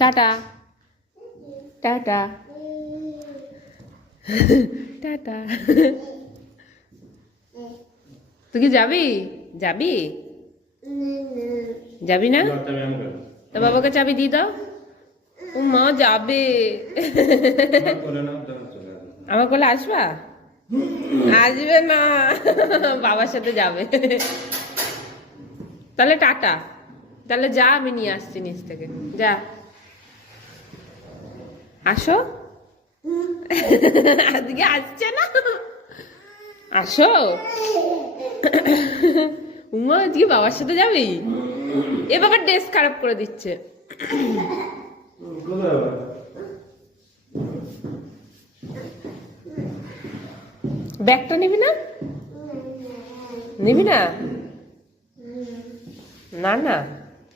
Tata tata tata. তুই কি যাবি? যাবি? যাবি না? তো বাবাকে চাবি দিয়ে দাও। ও মা যাবে। আমার কোলে আসবা? আসবে না, বাবার সাথে যাবে। তাহলে টাটা। তাহলে যা, আমি নিয়ে আসছি নিচ থেকে, যা। আসো। আজকে আসছে না, আসো। উমা আজকে বাবার সাথে যাবি? এ বাবার ড্রেস খারাপ করে দিচ্ছে। ব্যাগটা নিবি না? নিবি না? না না।